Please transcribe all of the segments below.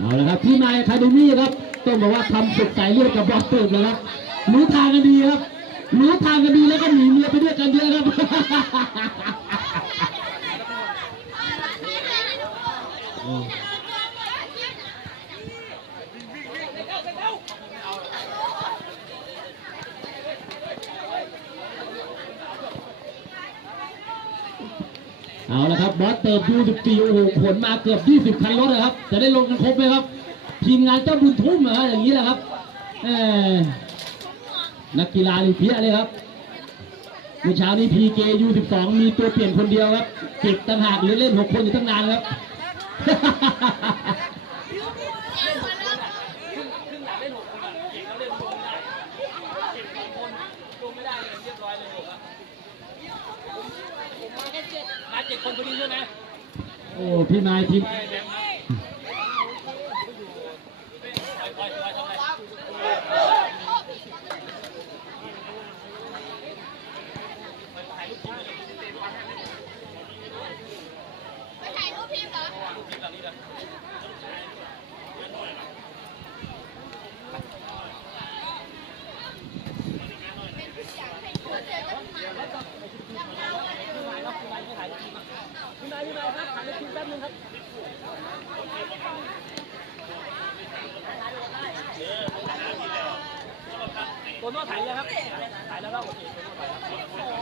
เอาละครับที่นายคาเดมี่ครับต้องบอกว่าทำสุดสายเลือดกับบอสเติร์ดเลยครับรู้ทางกันดีครับรู้ทางกันดีแล้วก็หนีเมียไปด้วยกันเยอะครับ เอาละครั บอสเติร์ดยูสิบสี่โอ้โหขนมาเกือบยี่สิบคันรถนะครับ จะได้ลงกันครบไหมครับ ทีมงานเจ้าบุญทุ่มนะอย่างนี้แหละครับนักกีฬาลีเพี้ยเลยครับเมื่อเช้านี้พีเกยูสิบสองมีตัวเปลี่ยนคนเดียวครับเก็บต่างหากหรือเล่นหกคนอยู่ตั้งนานครับ มาเจ็ดคน พอดีใช่ไหมโอ้ พี่นายทีม ไปถ่ายรูปพิมพ์เหรอ พี่นายพี่นายครับถ่ายรูปทีมแป๊บนึงครับ โตโน่ถ่ายเลยครับ ถ่ายแล้วครับโอเคโตโน่ถ่ายแล้ว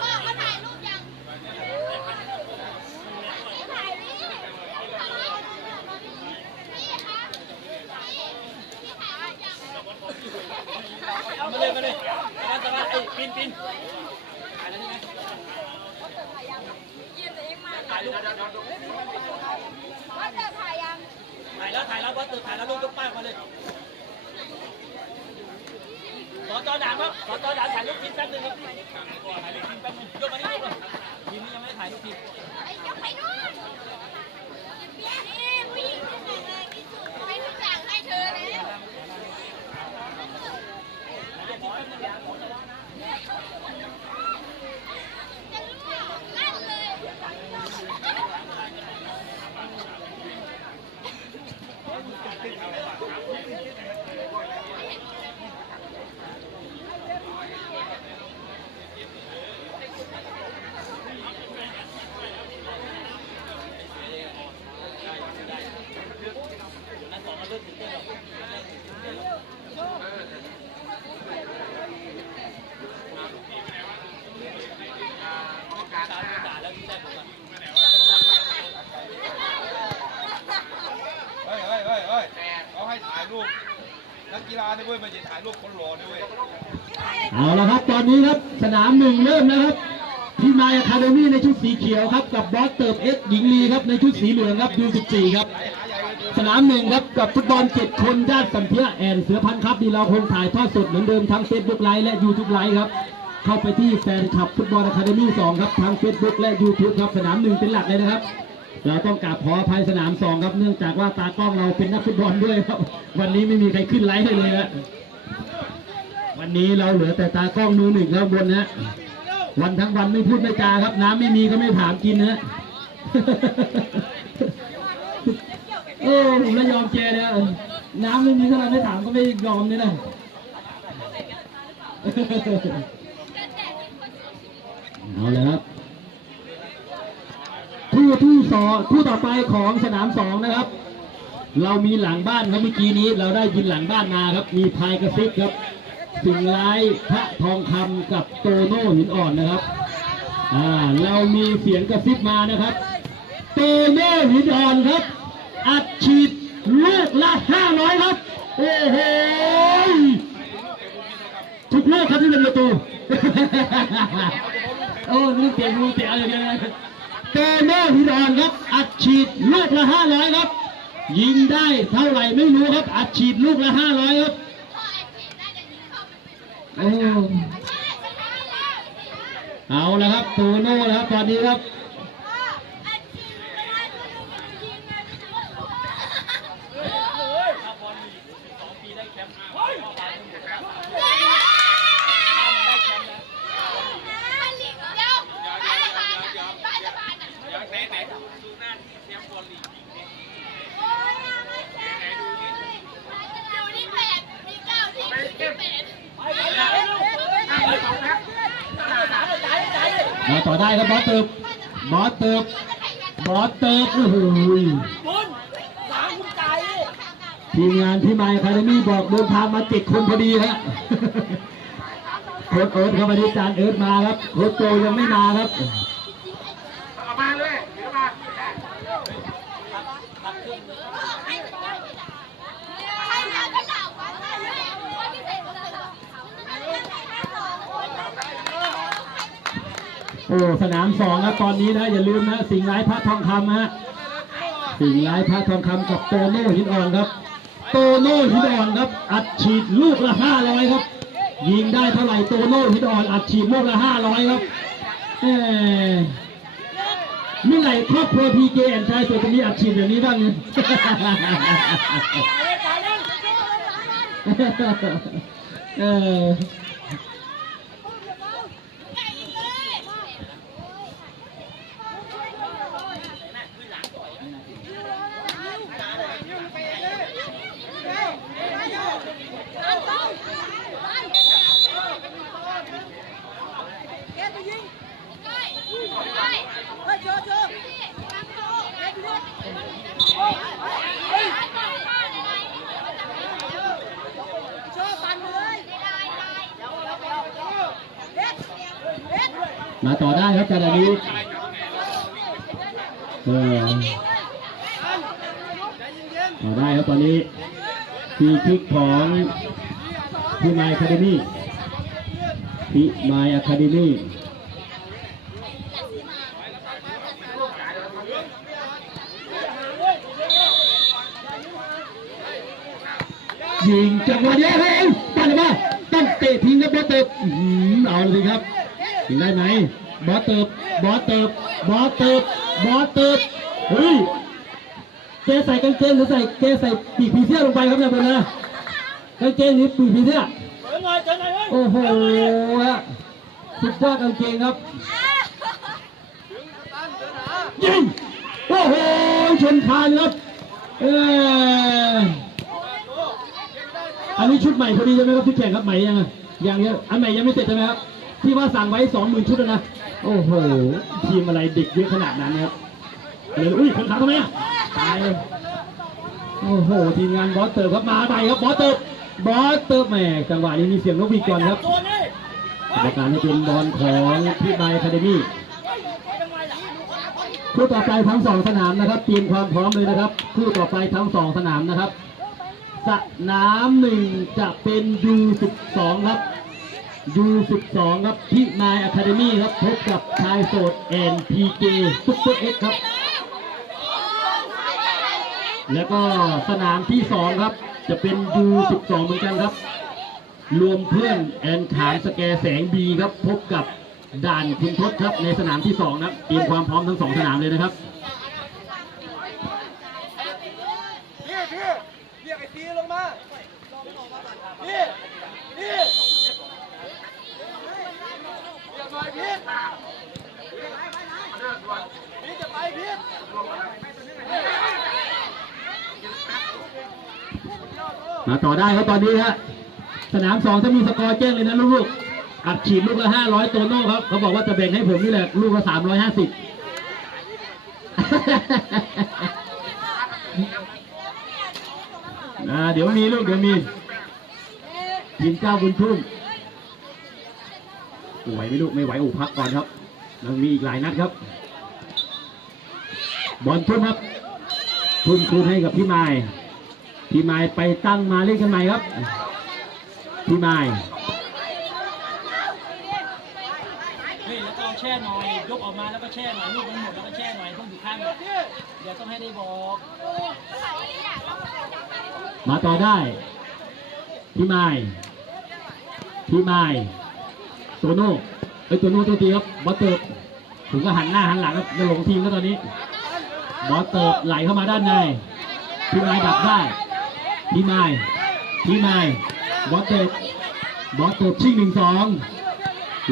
พ่อเขาถ่ายรูปยังถ่ายนี่นี่คะนี่ถ่ายยัง เอามาเลยมาเลยมาสบายไอ้ ปินปินถ่ายแล้วใช่ไหมถ่ายรูปว่าจะถ่ายยังถ่ายแล้วถ่ายแล้วบอสตื่นถ่ายแล้วลูกยกป้ายมาเลยขอจอด่างครับขอจอด่างถ่ายรูปทีมแป๊บนึงครับถ่ายรูปทีมแป๊บนึงยกมานี่ยกมาทีมนี้ยังไม่ได้ถ่ายรูปทีมไอ้ยกไปนู่นนี่ กีฬาด้วยเวยไมาจะถ่ายรูปคนหล่อด้วยเวยเอาละครับตอนนี้ครับสนามหนึ่งเริ่มแล้วครับพี่นายอะคาเดมี่ในชุดสีเขียวครับ กับบอสเติร์เอสหญิงลีครับในชุดสีเหลืองครับยูสิบสี่ครับ สนามหนึ่งครับกับฟุตบอลเจ็ดคนญาติสันเทียแอนเสือพันธ์ครับนี่เราคงถ่ายทอดสดเหมือนเดิมทั้งเฟซบุ๊กไลฟ์และยูทูบไลฟ์ครับ เข้าไปที่แฟนคลับฟุตบอลอะคาเดมี่สองครับทางเฟซบุ๊กและยูทูบครับสนามหนึ่งเป็นหลักเลยนะครับ เราต้องกราบขออภัยสนามสองครับ เนื่องจากว่าตากล้องเราเป็นนักฟุตบอลด้วยครับ วันนี้ไม่มีใครขึ้นไลฟ์ให้เลยนะวันนี้เราเหลือแต่ตากล้องมือหนึ่งครับบนนะวันทั้งวันไม่พูดไม่จาครับ น้ำไม่มีก็ไม่ถามกินนะโอ้ผมไม่ยอมแกเลยอะน้ำไม่มีถ้าเราไม่ถามก็ไม่ยอมเลยนะเอาเลยครับ คู่อคู่ต่อไปของสนามสองนะครับ เรามีหลังบ้านครับเมื่อกี้นี้เราได้ยินหลังบ้านมาครับ มีพายกระซิบครับ สิงร้ายพระทองคำกับโตโน่หินอ่อนนะครับอ่าเรามีเสียงกระซิบมานะครับ โตโน่หินอ่อนครับ อัดฉีดลูกละห้าร้อยครับโอ้โหทุกลูกครับที่เป็นประตูโอ้ลูกเตะลูกเตะอะไรเนี่ย นะโตโน่หินอ่อนครับ อัดฉีดลูกละห้าร้อยครับ ยิงได้เท่าไหร่ไม่รู้ครับ อัดฉีดลูกละห้าร้อยครับเข้าไปเป็นโอ้เอาละครับโตโน่แล้วครับตอนนี้ครับ พ่อไอ้ผิดเวลาเขาดูมันยิงไงไม่รู้ มาต่อได้ครับบอสเติบบอสเติบบอสเติบโอ้โห บุญสามคุณจ่ายดิ ทีมงานที่มาคาเดมี่บอกเดินทางมา เจ็ดคนพอดีฮะโค้ชเอิร์ธครับวันนี้จานเอิร์ธมาครับโค้ชโจยังไม่มาครับใครจะกระดาเล้วเหรอโอ้สนามสองครับตอนนี้นะอย่าลืมนะสิงห์ร้ายพระทองคำฮะสิงห์ร้ายพระทองคำกับโตโน่หินอ่อนครับ โตโน่หินอ่อนครับ อัดฉีดลูกละห้าร้อยครับ ยิงได้เท่าไหร่โตโน่หินอ่อน อัดฉีดลูกละห้าร้อยครับแหมเมื่อไหร่ครอบครัวพีเกแอนชายสุดจะมีอัดฉีดแบบนี้บ้างเนี่ยเออ มา ต่อได้ครับจันทร์นี้เออได้ครับตอนนี้ทีคิกของพี่ไมค์คาเดมี่พี่ไมค์คาเดมี่ยิงจังหวะเดียวเฮ้ยปั้นมาตั้งเตะทิ้งครับบอสเติบอื้อหือเอาเลยครับถึงได้ไหม บอสเติบบอสเติบบอสเติบบอสเติบเฮ้ยแกใส่กางเกงหรือใส่แกใส่ปีกผีเสื้อลงไปครับเนี่ยเพื่อนนะกางเกงหรือปีกผีเสื้อเจอหน่อยโอ้โหสุดยอดกางเกงครับยิงโอ้โหชนคานครับเอออันนี้ชุดใหม่พอดีใช่ไหมครับที่แข่งครับใหม่ยังยังยังอันใหม่ยังไม่เสร็จใช่ไหมครับที่ว่าสั่งไว้สองหมื่นชุดแล้วนะ โอ้โหทีมอะไรเด็กเยอะขนาดนั้นครับเดี๋ยอุ้ยคนขาทำไมอะตายโอ้โหทีมงานบอสเติร์ครับมาไปครับบอสเติร์บอสเติร์แหมจังหวะนี้มีเสียงนกหวีดก่อนครับตัวนี่ประการให้เป็นบอลของพี่ไบคาเดมี่คู่ต่อไปทั้งสองสนามนะครับเตรียมความพร้อมเลยนะครับคู่ต่อไปทั้งสองสนามนะครับ สนามหนึ่งจะเป็นยูสิบสองครับ ยูสิบสองครับพี่นายอะคาเดมี่ครับพบกับชายโสดแอนพีเจซุปเปอร์เอ็กครับ แล้วก็สนามที่สองครับ จะเป็นยูสิบสองเหมือนกันครับ รวมเพื่อนแอนขามสแกแสงบีครับ พบกับด่านคุณทศครับในสนามที่สองนะครับเตรียมความพร้อมทั้งสองสนามเลยนะครับ พี่พี่เรียกไอ้ตีลงมาพี่พี่เรียกหน่อยพี่พี่จะไปพี่ มาต่อได้ครับตอนนี้ฮะสนามสองถ้ามีสกอร์แจ้งเลยนะลูกๆอัดฉีดลูกละห้าร้อยตัวโน่ครับเขาบอกว่าจะแบ่งให้ผมนี่แหละลูกละสามร้อยห้าสิบอ่าเดี๋ยวมีลูกเดี๋ยวมีทีมเจ้าบุญทุ่มไหวไหมลูกไม่ไหวอูพักก่อนครับยังมีอีกหลายนัดครับ บอลทุ่มครับ ทุ่มคืนให้กับพี่ไม้ พี่ไม้ไปตั้งมาเล่นกันใหม่ครับ พี่ไม้นี่แล้วก็เอาแช่หน่อย ยกออกมาแล้วก็แช่หน่อยลูกมันหมดแล้วก็แช่หน่อยต้องอยู่ข้างเดี๋ยวต้องให้ได้บอกมาต่อได้ พี่ไม้พี่ไม้โตโน่เอ้ยโตโน่ตัวตีครับบอสเติร์ผมก็หันหน้าหันหลังครับจะหลงทีมแล้วตอนนี้บอสเติร์ไหลเข้ามาด้านในพี่ไม้ดักได้ พี่ไม้พี่ไม้บอสเติร์บอสเติร์ชิงหนึ่งสอง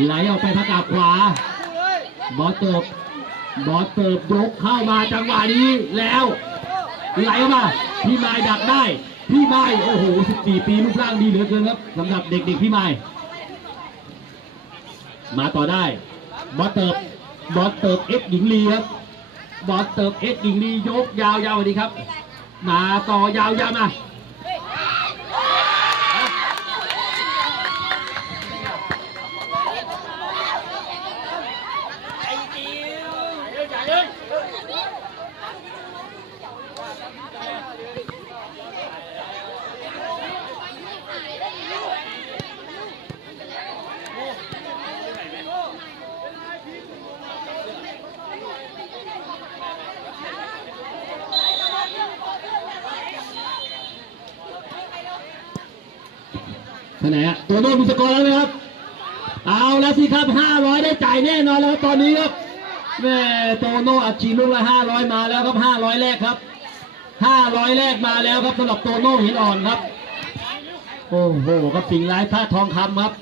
ไหลออกไปทางกาบขวา บอสเติร์บอสเติร์ยกเข้ามาจังหวะนี้แล้ว ไหลเข้ามา พี่ไม้ดักได้ พี่ไม้โอ้โห14 ปีรูปร่างดีเหลือเกินครับสำหรับเด็กๆพี่ไม้มาต่อได้ บอสเติบบอสเติบเอ็กหญิงลีครับบอสเติบเอ็กหญิงลียกยาวยาวดีครับ มาต่อยาวยาวมา ไอ้จิ๋วเดี๋ยวอย่าเดิน ไปไหนอะตัวโน้ตมีสกอร์แล้วไหมครับ เอาแล้วสิครับห้าร้อยได้จ่ายแน่นอนแล้วตอนนี้ครับแม่โตโน่อัดฉีดลูกละห้าร้อยมาแล้วครับห้าร้อยแรกครับห้าร้อยแรกมาแล้วครับสำหรับโตโน่หินอ่อนครับ โอ้โหครับสิ่งร้ายพระทองคำครับ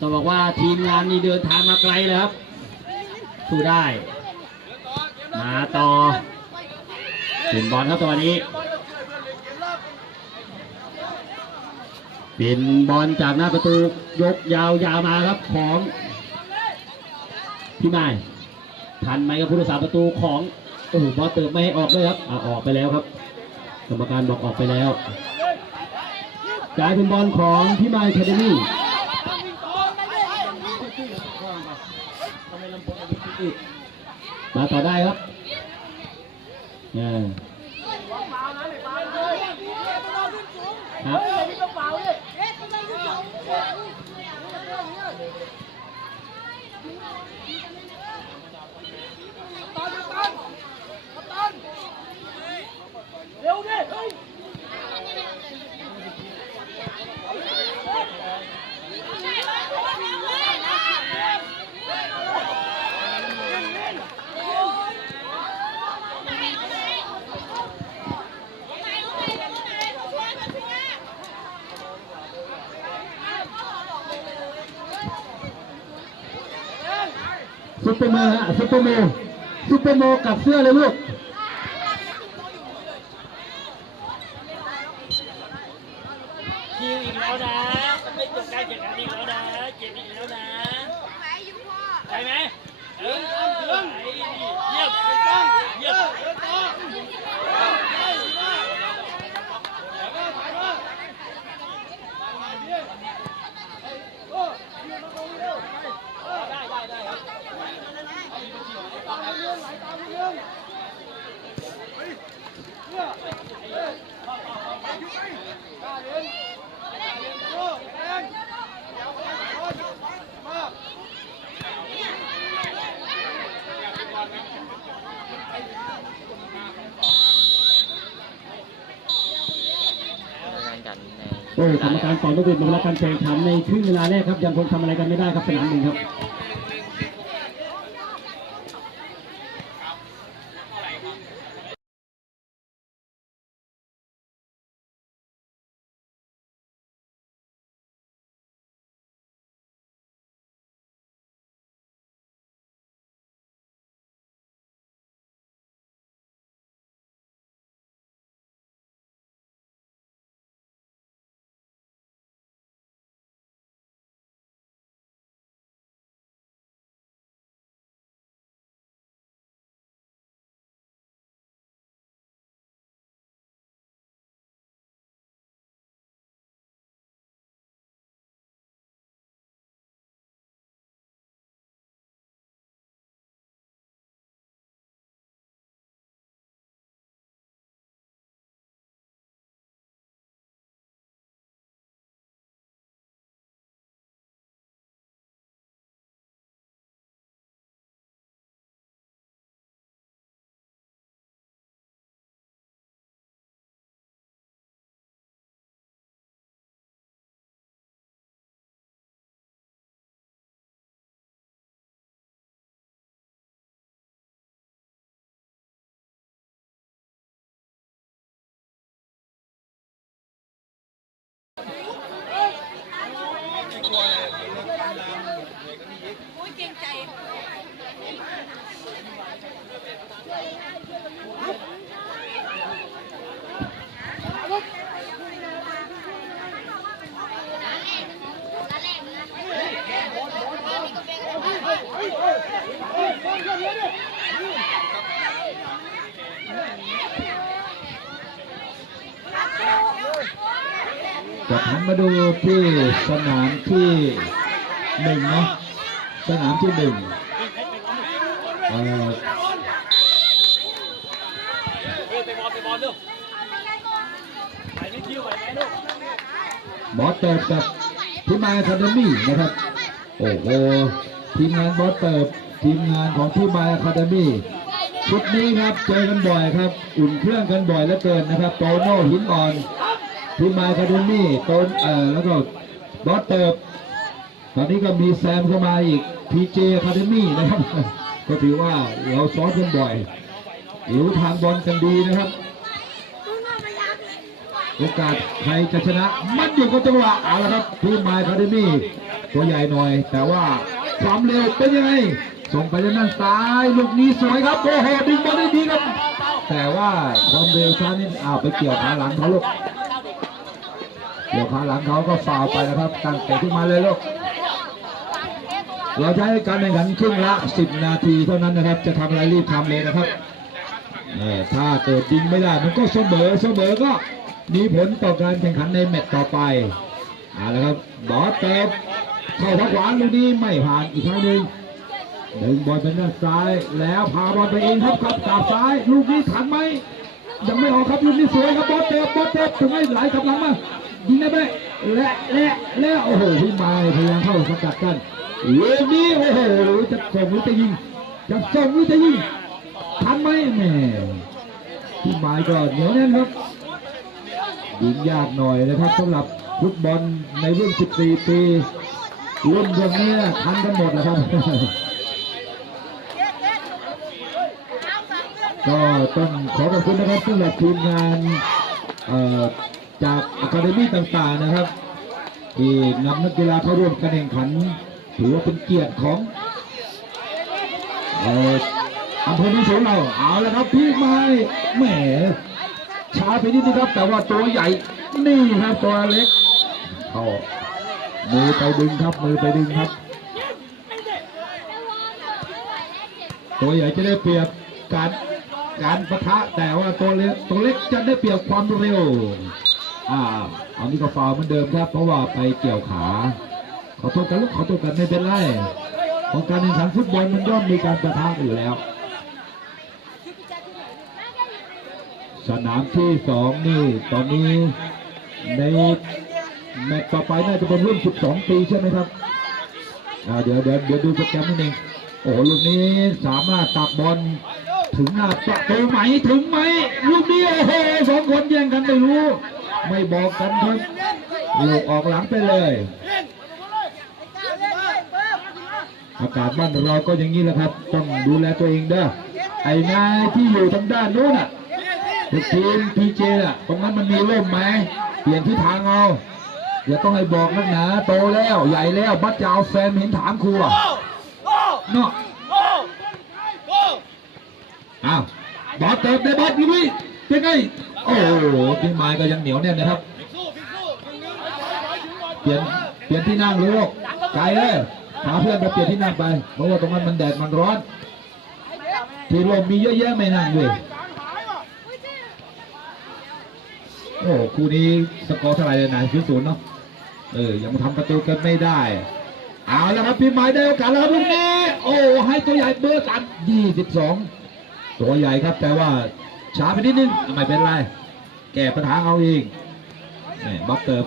ต้องบอกว่าทีมงานนี้เดินทางมาไกลเลยครับสู้ได้ มาต่อเป็นบอลครับตอนนี้ เป็นบอลจากหน้าประตูยกยาวยาวมาครับของ พี่ไม้ทันไหมครับผู้รักษาประตูของโอ้โหบอลเติมไม่ให้ออกด้วยครับเอาออกไปแล้วครับ กรรมการบอกออกไปแล้วกลายเป็นบอลของพี่ไม้แคเดมี่มาต่อได้ครับอ่าครับ ซุปเปอร์โมฮะซุปเปอร์โมซุปเปอร์โมกับเสื้อเลยลูก คิวอีกแล้วนะไม่จบการแข่งขันอีกแล้วนะเจ็บอีกแล้วนะ ไหมอยู่พ่อ ใช่ไหมเออเยี่ยมเยี่ยมเยี่ยมได้ได้ได้ครับ โอ้ กรรมการต่อนกหวีดมาแล้วการแข่งขันในครึ่งเวลาแรกครับยังคงทำอะไรกันไม่ได้ครับสนามหนึ่งครับ ไม่เกรงใจจะหันมาดูที่สนามที่หนึ่งนะ สนามที่หนึ่งเออบอสเติร์กับทีมานอะคาเดมี่นะครับ โอ้โหทีมงานบอสเติร์ทีมงานของทีมานอะคาเดมี่ชุดนี้ครับเจอกันบ่อยครับ อุ่นเครื่องกันบ่อยเหลือเกินนะครับโตโน่หินอ่อนทีมานอะคาเดมี่โตนเอ่อแล้วก็บอสเติร์ตอนนี้ก็มีแซมเข้ามาอีก พีเจอะคาเดมี่นะครับ ก็ถือว่าเราซ้อมกันบ่อยรู้ทางบอลกันดีนะครับ โอกาสใครจะชนะ มันอยู่กับจังหวะเอาละครับทีมไมค์คาเดมี่ตัวใหญ่หน่อย แต่ว่าความเร็วเป็นยังไงส่งไปทางด้านซ้ายลูกนี้สวยครับโอ้โหดึงบอลได้ดีครับ แต่ว่าความเร็วช้านี่อ้าวไปเกี่ยวขาหลังเขาลูกเกี่ยวขาหลังเขาก็ฟาวไปนะครับตั้งแต่ขึ้นมาเลยลูก เราใช้การแข่งขันครึ่งละ 10 นาทีเท่านั้นนะครับ จะทำอะไรรีบทำเลยนะครับถ้าเกิดยิงไม่ได้มันก็เสมอเสมอก็มีผลต่อการแข่งขันในแมตช์ต่อไปเอาละครับบอสเติมเข้าทางขวาลูกนี้ไม่ผ่านอีกครั้งหนึ่งดึงบอลไปด้านซ้ายแล้วพาบอลไปเองครับกับกาบซ้ายลูกนี้ทันไหมยังไม่ออกครับลูกนี้สวยครับบอสเติมบอสเติมถึงให้ไหลกลับหลังมายิงได้ไหมและและและโอ้โหพี่ไม้พยายามเข้าสกัดกัน ลูกนี้โอ้โหจะส่งหรือจะยิงจะส่งหรือจะยิงทันไหมแม่ที่หมายก็เหนียวแน่นครับยิงยากหน่อยนะครับสำหรับฟุตบอลในรุ่น 14 ปีรุ่นพวกนี้ทันกันหมดนะครับก็ต้องขอขอบคุณนะครับสำหรับทีมงานเอ่อจากอะคาเดมี่ต่างๆนะครับ ที่นำนักกีฬาเข้าร่วมการแข่งขัน ถือว่าเป็นเกียรติของอำเภอพิสูจน์เราเอาแล้วครับพี่ไม้แหมช้าไปนิดนึงครับ แต่ว่าตัวใหญ่นี่ครับตัวเล็กเข้ามือไปดึงครับมือไปดึงครับ ตัวใหญ่จะได้เปรียบการการปะทะแต่ว่าตัวเล็กตัวเล็กจะได้เปรียบความเร็วอ่าอันนี้ก็ฟาวเหมือนเดิมครับ เพราะว่าไปเกี่ยวขา อโทษกันลูกขอโทษกันไม่เป็นไรของการแข่งขันฟุตบอลมันย่อมมีการประทะอยู่แล้ว สนามที่สองนี่ตอนนี้ในแมตช์ต่อไปน่าจะเป็นรุ่น 12 ปีใช่ไหมครับเดี๋ยวเดี๋ยวเดี๋ยวดูโปรแกรมนิดนึงโอ้ลูกนี้สามารถตักบอลถึงหน้าประตูไหมถึงไหมลูกนี้โอ้โหสองคนแย่งกันไม่รู้ ไม่บอกกันครับลูกออกหลังไปเลย อากาศบ้านเราก็อย่างนี้แหละครับ ต้องดูแลตัวเองเด้อไอ้นายที่อยู่ทางด้านโน้นอะทีมพีเจอะตรงนั้นมันมีร่มไหมเปลี่ยนที่ทางเอาอย่าต้องให้บอกนักหนาโตแล้วใหญ่แล้วบัดจะเอาแฟนเห็นถามครูอะเนาะอ้าวบอสเติมได้บอสลุยเป็นไงโอ้โหพี่ไม้ก็ยังเหนียวแน่นนะครับ เปลี่ยนเปลี่ยนที่นั่งลยลูกไกลเลย หาเพื่อนไปเปลี่ยนที่นั่งไปเพราะว่าตรงนั้นมันแดดมันร้อน ที่ลมมีเยอะแยะไม่นั่งเลยโอ้คู่นี้สกอร์เท่าไหร่เลยนายศูนย์ศูนย์เนาะเออยังมาทำประตูกันไม่ได้ เอาแล้วครับพี่หมายได้โอกาสแล้วครับลูกนี้โอ้ให้ตัวใหญ่เบอร์สามยี่สิบสองตัวใหญ่ครับแต่ว่าช้าไปนิดนึงไม่เป็นไร แก้ปัญหาเอาเองบัฟเติม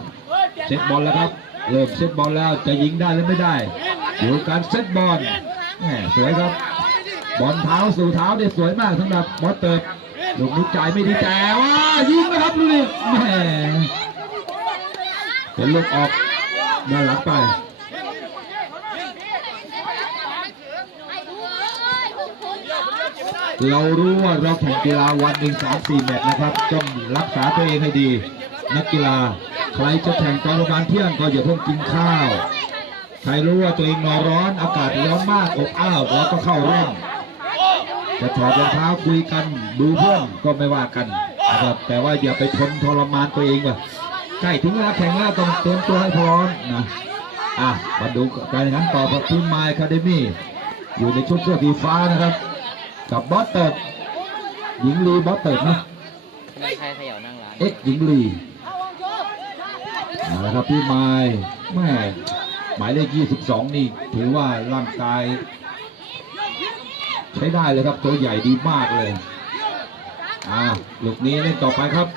เซตบอลแล้วครับเริ่มเซตบอลแล้วจะยิงได้หรือไม่ได้ อยู่การเซตบอลแหมสวยครับ บอลเท้าสู่เท้าเนี่ยสวยมากสำหรับบอสเติร์ลูกนี้จ่ายไม่ดีแต่ว่ายิงนะครับลูกนี้แหมเป็นลูกออกด้านหลังไปเรารู้ว่าเราแข่งกีฬาวันหนึ่งสามสี่แมตช์นะครับต้องรักษาตัวเองให้ดี นักกีฬา ใครจะแข่งตอนประมาณเที่ยงก็อย่าเพิ่งกินข้าว ใครรู้ว่าตัวเองนอนร้อนอากาศร้อนมากอบอ้าวแล้วก็เข้าร่มจะถอดรองเท้าคุยกันดูเพื่อนก็ไม่ว่ากันนะครับแต่ว่าอย่าไปทนทรมานตัวเองว่ะใกล้ถึงเวลาแข่งแล้วต้องเตรียมตัวให้พร้อมนะอะมาดูการแข่งขันต่อกับทีมไมค์คาเดมี่อยู่ในชุดเสื้อสีฟ้านะครับ กับบอสเติร์ดหญิงลีบอสเติร์ดนะไม่ใช่เขย่านั่งร้านเอ็กซ์หญิงลีเอาละครับพี่ไม้แม่ หมายเลข 22 นี่ถือว่าร่างกาย ใช้ได้เลยครับ ตัวใหญ่ดีมากเลยอ่าลูกนี้เล่นต่อไปครับ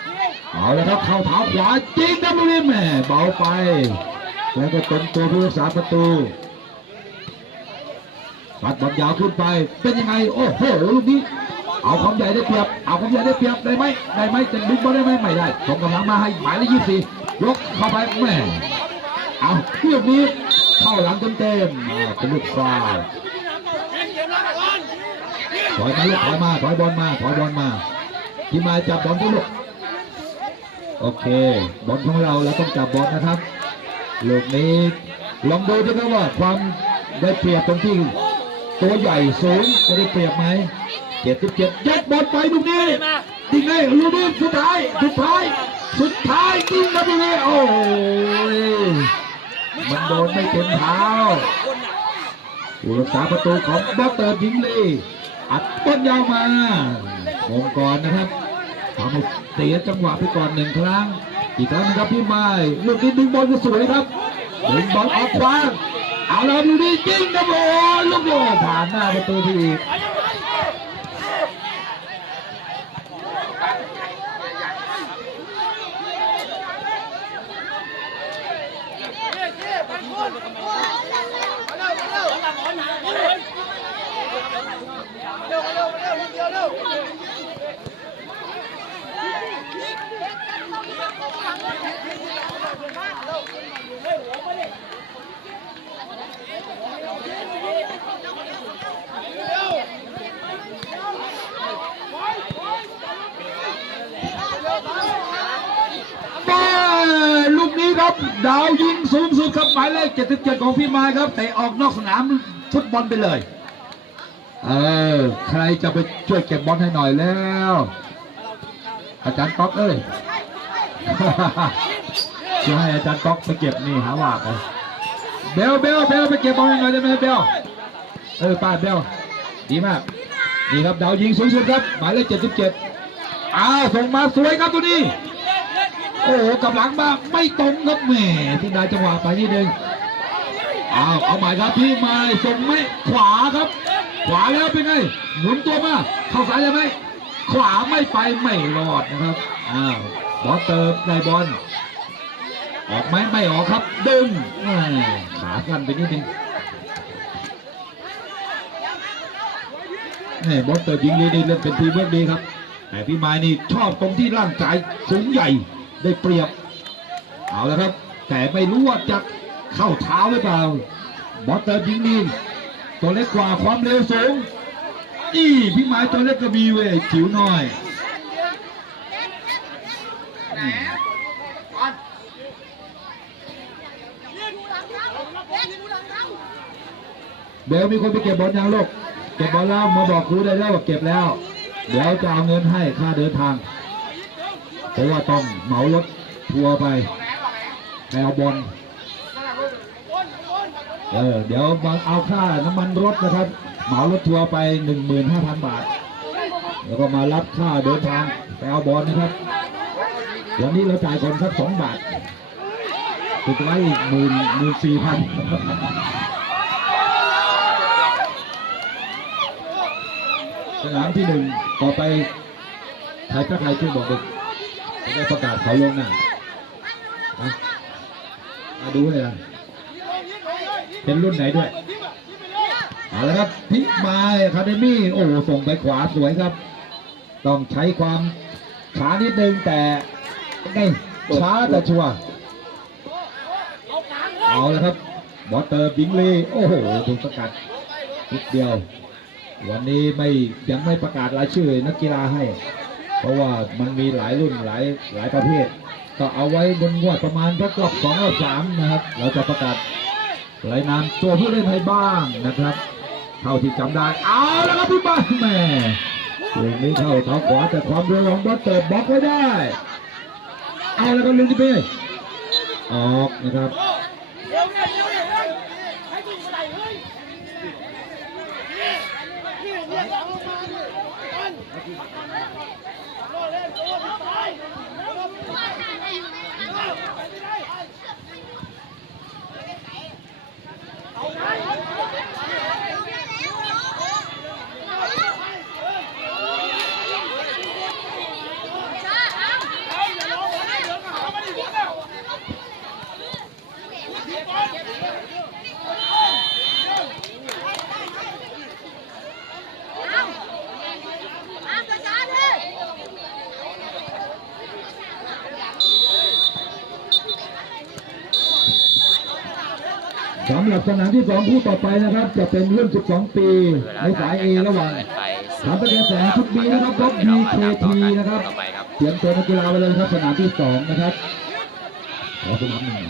เอาละครับ เข้าเท้าขวาจริงนะลูกนี้แหม่เบาไป แล้วก็ตรงตัวผู้รักษาประตูปัดบอลยาวขึ้นไป เป็นยังไง โอ้โห ลูกนี้ เอาความใหญ่ได้เปรียบ เอาความใหญ่ได้เปรียบได้ไหมได้ไหมจะดึงบอลได้ไหมไม่ได้ส่งกำลังมาให้หมายเลขยี่สิบยกเข้าไปแม่เอาลูกนี้ เข้าหลังเต็มๆเป็นลูกฟาวล์ถอยมาลูกถอยมาถอยบอลมาถอยบอลมาที่มาจับบอลที่ลูกโอเค บอลของเราแล้วต้องจับบอลนะครับลูกนี้ลองดูด้วยครับว่าความได้เปรียบตรงที่ตัวใหญ่สูงจะได้เปรียบไหมเจ็ดสิบเจ็ดยัดบอลไปลูกนี้ดิงเลยลูกนี้สุดท้ายสุดท้าย สุดท้ายจริงครับลูกนี้โอ้ย มันโดนไม่เต็มเท้าผู้รักษาประตูของบอสเตอร์ยิงลีอัดต้นยาวมามงกรนะครับทำให้เสียจังหวะไปก่อนหนึ่งครั้ง อีกครั้งนะครับพี่ไม้ลูกนี้ดึงบอลสวยครับดึงบอลออกขวาเอาแล้วลูกนี้จริงครับโอ้ยลูกโยผ่านหน้าประตูที่อีก แม่ลูกนี้ครับ ดาวยิงสูงสุดครับหมายเลข77ของพี่ไม้ครับแต่ออกนอกสนามฟุตบอลไปเลย เออ ใครจะไปช่วยเก็บบอลให้หน่อยแล้ว อาจารย์ก๊อกเอ้ยจะให้อาจารย์ก๊อกไปเก็บนี่หาว่าไปเบลเบลเบลไปเก็บบอลให้หน่อยได้ไหมเบลเออป้าเบลดีมากนี่ครับดาวยิงสูงสุดครับหมายเลข77อ้าวส่งมาสวยครับตัวนี้ โอ้โหกำลังมาไม่ตรงครับแหม่ที่ได้จังหวะไปนิดนึงอ้าวเอาใหม่ครับพี่ไม้ส่งไม่ขวาครับ ขวาแล้วเป็นไงหมุนตัวมาเข้าซ้ายได้ไหมขวาไม่ไปไม่รอดนะครับอ้าวบอลเติมในบอลออกไหมไม่ออกครับ ดึงขากันไปนิดนึงนี่บอลเติมยิงดีดีเล่นเป็นทีมเวิร์กดีครับ แต่พี่ไม้นี่ชอบตรงที่ร่างกายสูงใหญ่ ได้เปรียบ เอาแล้วครับ แต่ไม่รู้ว่าจะเข้าเท้าหรือเปล่า บอสเตอร์ยิงดีตัวเล็กกว่าความเร็วสูงอีพี่ไม้ตัวเล็กก็มีเว้ยจิ๋วหน่อยอืมเบลมีคนไปเก็บบอลยังลูก เก็บบอลแล้วมาบอกครูได้แล้วว่าเก็บแล้ว เดี๋ยวจะเอาเงินให้ค่าเดินทาง เพราะว่าต้องเหมารถทัวร์ไปไปเอาบอลเออเดี๋ยวมาเอาค่าน้ำมันรถนะครับ เหมารถทัวร์ไป 15,000 บาท แล้วก็มารับค่าเดินทางไปเอาบอลนะครับวันนี้เราจ่ายก่อนสักสองบาทติดไว้อีกหมื่นหมื่นสี่พันสนามที่หนึ่งต่อไปใครถ้าใครช่วยบอกเด็ก จะได้ประกาศเขาลงหน้านะมาดูเลยนะเป็นรุ่นไหนด้วยเอาละครับพิมายคาเดมี่โอ้ส่งไปขวาสวยครับ ต้องใช้ความช้านิดนึงแต่ไงช้าแต่ชัวร์เอาละครับบอสเตอร์บิงลีโอ้โหถูกสกัดนิดเดียว วันนี้ไม่ยังไม่ประกาศรายชื่อนักกีฬาให้ เพราะว่ามันมีหลายรุ่นหลายหลายประเภท ก็เอาไว้บนงวดประมาณสักรอบสองรอบสามนะครับ เราจะประกาศรายนามตัวผู้เล่นให้บ้างนะครับเท่าที่จำได้เอาแล้วครับพี่บ้านแม่ลูกนี้เข้าเท้าขวาแต่ความเร็วของบอสเติร์บล็อกไว้ได้ เอาแล้วครับลุงที่เป้ออกนะครับ เร็วเนี่ยเร็วเนี่ยเฮ้ยให้ดูอะไรเฮ้ยนี่เรียกเอาลงมาดิอันรอเล่นตัวตาย สำหรับสนามที่สองคู่ต่อไปนะครับ จะเป็นรุ่น 12 ปีในสายเอระหว่างสามประเด็นแสงชุดบีนะครับรถ BKT นะครับต่อไปครับเตรียมตัวนักกีฬาไปเลยครับสนามที่สองนะครับขอสนามหนึ่ง